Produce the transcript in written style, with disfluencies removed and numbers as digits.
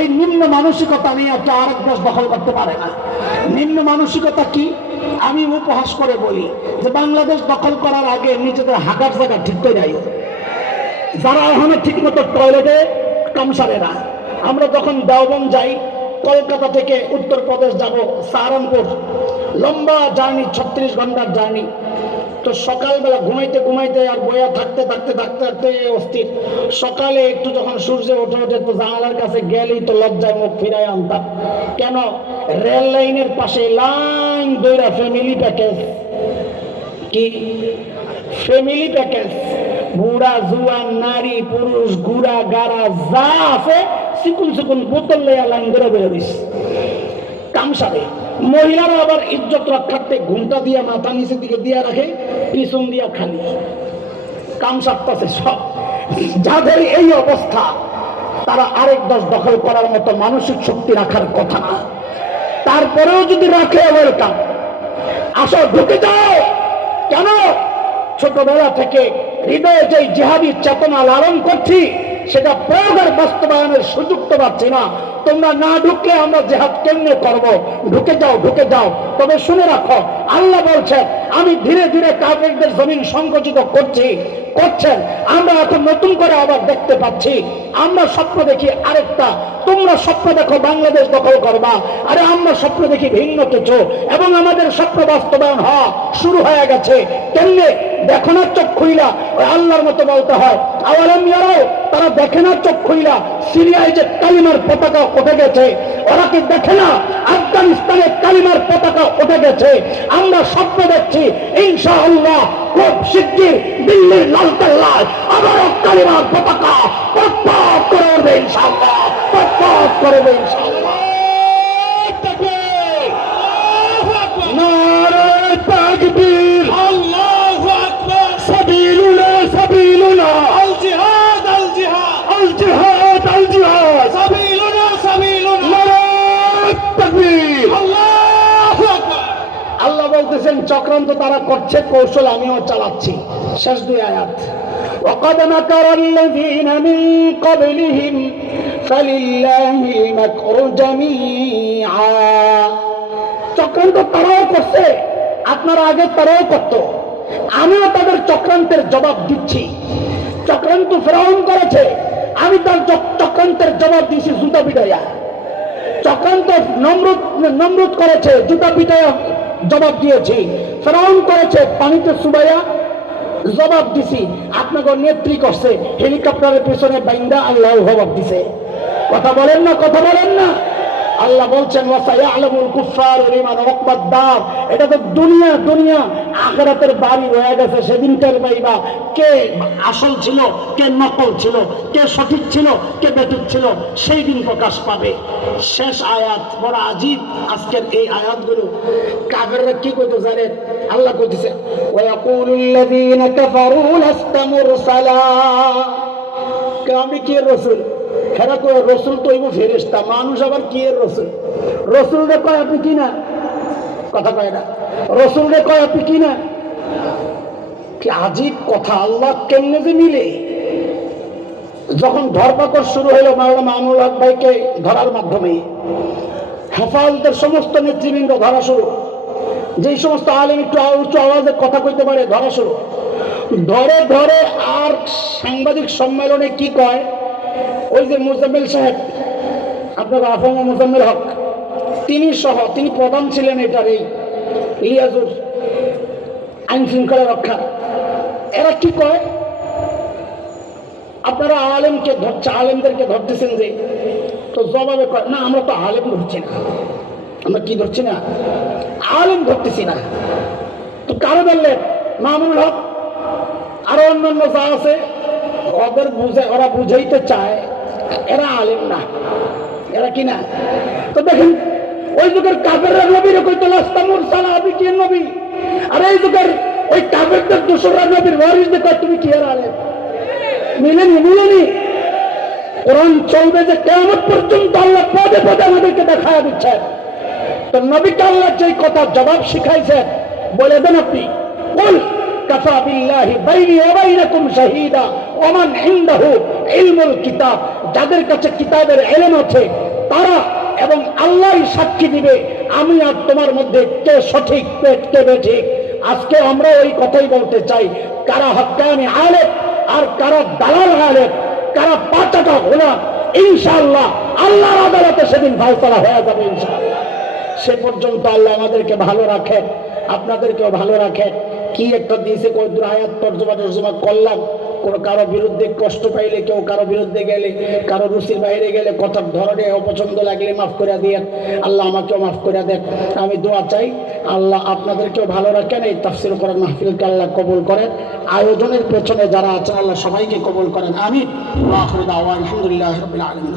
এই নিম্ন মানসিকতা নিয়ে একটা আরেক দেশ দখল করতে পারে না। নিম্ন মানসিকতা কি? আমি উপহাস করে বলি যে বাংলাদেশ দখল করার আগে নিজেদের হাঁটার জায়গা ঠিক করে যাই, যারা এখনো ঠিক মতো টয়লেটে কামসারে না। আমরা যখন দেওবন্দ যাই, কলকাতা থেকে উত্তরপ্রদেশ যাব সাহারানপুর, লম্বা জার্নি, 36 ঘন্টার জার্নি। তো সকালবেলা ঘুমাইতে ঘুমাইতে আর বয়া থাকতে থাকতে থাকতে থাকতে অস্থির, সকালে একটু যখন সূর্য ওঠে ওঠে তো জানালার কাছে গেলেই তো লজ্জায় মুখ ফিরাই আনতাম। কেন? রেল লাইনের পাশে লাইন দইরা ফ্যামিলি প্যাকেজ। কি ফ্যামিলি প্যাকেজ? বুড়া জুয়ান নারী পুরুষ গুড়া গাড়া যা আছে চিকুন চিকুন বোতল লেয়া লাইন করে বেরোবিস কামসারে। মহিলারা আবার ইজ্জত রক্ষার্থে ঘুমটা দিয়া মাথা নিচের দিকে দিয়া রাখে, পিছন দিয়া খালি কাম সারতেছে সব। যাদের এই অবস্থা তারা আরেক দেশ দখল করার মতো মানসিক শক্তি রাখার কথা না। তারপরেও যদি রাখে, ওয়েলকাম, আসো ঢুকে যাও। কেন? ছোটবেলা থেকে হৃদয়ে যে জিহাদি চেতনা লালন করছি সেটা প্রয়োগের বাস্তবায়নের সুযোগ তো পাচ্ছি না। তোমরা না ঢুকলে আমরা জিহাদ কেমনে করবো? ঢুকে যাও, ঢুকে যাও। তবে শুনে রাখো, আল্লাহ বলছেন আমি ধীরে ধীরে কাফেরদের জমিন সংকুচিত করছেন। আমরা এখন নতুন করে আবার দেখতে পাচ্ছি। আমরা স্বপ্ন দেখি আরেকটা, তোমরা স্বপ্ন দেখো বাংলাদেশ দখল করবা, আরে আমরা স্বপ্ন দেখি ভিন্ন কিছু, এবং আমাদের স্বপ্ন বাস্তবায়ন হওয়া শুরু হয়ে গেছে। কেমনে? দেখো না চোখ খুইলা, ওই আল্লাহর মতো বলতে হয় আওয়ালাম ইয়ারাও, তারা দেখে না চোখ খুইলা সিরিয়ায় যে কালিমার পতাকা উঠে গেছে? ওরা কি দেখে না আফগানিস্তানে কালিমার পতাকা উঠে গেছে? আমরা স্বপ্ন দেখছি ইনশাআল্লাহ খুব শিগগির দিল্লির লালকেল্লায় আবারও কালিমার পতাকা পথ করে উঠবে ইনশাআল্লাহ, পথ করে উঠবে ইনশাআল্লাহ। নারে তাকবীর, আল্লাহু আকবার, সাবিলুনা সাবিলুনা, আল জিহাদ আল জিহাদ, আল জিহাদ আল জিহাদ, সাবিলুনা সাবিলুনা, নারে তাকবীর, আল্লাহু আকবার। আল্লাহ বলতেছেন চক্রান্ত তারা করছে, কৌশল আমিও চালাচ্ছি। শেষ দুই আয়াত, وقد مكر الذين من قبلهم فلله المكر جميعا। চক্রান্ত তারাও করছে, আপনারা আগে তারাও করতো, আমিও তাদের চক্রান্তের জবাব দিচ্ছি। চক্রান্ত ফেরাউন করেছে, আমি তার চক্রান্তের জবাব দিয়েছি জুতা পিটাইয়া। চক্রান্ত নমরুদ করেছে, জুতা পিটাইয়া জবাব দিয়েছি। ফেরাউন করেছে, পানিতে চুবাইয়া জবাব দিছি। আপনাকে নেত্রী করছে, হেলিকপ্টারের পেছনে বাইন্দা আল্লাহ জবাব দিছে। কথা বলেন না, কথা বলেন না। আল্লাহ বলছেন ওয়াসায়ালামুল কুফফারু লিমান উকবাদ দার। এটা তো দুনিয়া আখিরাতের বাড়ি হয়ে গেছে। সেদিনকার পাইবা কে আসল ছিল, কে নকল ছিল, কে সঠিক ছিল, কে বেঠিক ছিল, সেই দিন প্রকাশ পাবে। শেষ আয়াত বড় আজীব। আজকের এই আয়াতগুলো কাফেররা কি কইতো জানেন? আল্লাহ কইতেছে ওয়ায়াকুলুল্লাযীনা কাফারু লাস্তা মুরসালা, আমি কি রাসূল? হেরা কয় রসুল তো এইব ফেরেশতা, মানুষ আবার কি এর রসুল? রসুল রে কয় আপনি কি না? কথা কয় না। রসুল রে কয় আপনি কি না? কি আজীব কথা! আল্লাহ কেমনে যে মিলে। যখন ধরপাকড় শুরু হলো মাওলানা মামুনুল হক ভাইকে ধরার মাধ্যমে, হেফাজতের সমস্ত নেতৃবৃন্দ ধরা শুরু, যেই সমস্ত আলেম একটু উচ্চ আওয়াজে কথা কইতে পারে ধরা শুরু। ধরে ধরে আর সাংবাদিক সম্মেলনে কি কয়, ওই যে মোজাম্মেল সাহেব, আপনার আফম মোজাম্মেল হক, তিনি সহ, তিনি প্রধান ছিলেন এটার এই লিয়াজুর আইন শৃঙ্খলা রক্ষা। এরা কি কয়, আপনারা আলেমকে ধরছে, আলেমদেরকে ধরতেছেন যে, তো জবাবে কয় না আমরা তো আলেম ধরছি না। আমরা কি ধরছি না? আলেম ধরতেছি না। তো কারো ধরলেন? মামুনুল হক আরো অন্যান্য যা আছে, ওদের ওরা বুঝাইতে চায় এরা আলেম না, এরা কি না। তো দেখেন ওই যুগের কাফেররা নবীরে কইতো লাস্তা মুরসালা, আপনি কি নবী? আর এই যুগের ওই কাফেরদের দোসররা নবীর ওয়ারিসদের কয় তুমি কি এর আলেম? মিলেনি। কোরআন চলবে যে কিয়ামত পর্যন্ত। আল্লাহ পদে পদে আমাদেরকে দেখায়া দিচ্ছেন। তো নবীকে আল্লাহ যে কথা জবাব শিখাইছেন বলে দেন আপনি, কুল কাফা বিল্লাহি বাইনি ওয়া বাইনাকুম শাহীদা ওয়া মান ইনদাহু ইলমুল কিতাব। যাদের কাছে কিতাবের ইলম আছে তারা এবং আল্লাহই সাক্ষী দিবে আমি আর তোমার মধ্যে কে সঠিক কে বেঠিক। আজকে আমরা ওই কথাই বলতে চাই, কারা হক্কানি আলেম আর কারা দালাল আলেম, কারা পাঁচটা গোলাম, ইনশাআল্লাহ আল্লাহর আদালতে সেদিন ফয়সালা হয়ে যাবে ইনশাআল্লাহ। সে পর্যন্ত আল্লাহ আমাদেরকে ভালো রাখেন, আপনাদেরকেও ভালো রাখেন। কি একটা দিয়েছে কয়েকদিন আয়াত তর্জমা করলাম, কোনো কারো বিরুদ্ধে কষ্ট পাইলে, কেউ কারো বিরুদ্ধে গেলে, কারো রুচির বাইরে গেলে, কথার ধরনে অপছন্দ লাগলে মাফ করে দিয়েন। আল্লাহ আমাকেও মাফ করে দেন। আমি দোয়া চাই আল্লাহ আপনাদেরকেও ভালো রাখেন। এই তাফসীর কোরআন মাহফিলকে আল্লাহ কবুল করেন। আয়োজনের পেছনে যারা আছেন আল্লাহ সবাইকে কবুল করেন। আমিন। ওয়া আখিরু দাওয়ানা আলহামদুলিল্লাহি রাব্বিল আলামিন।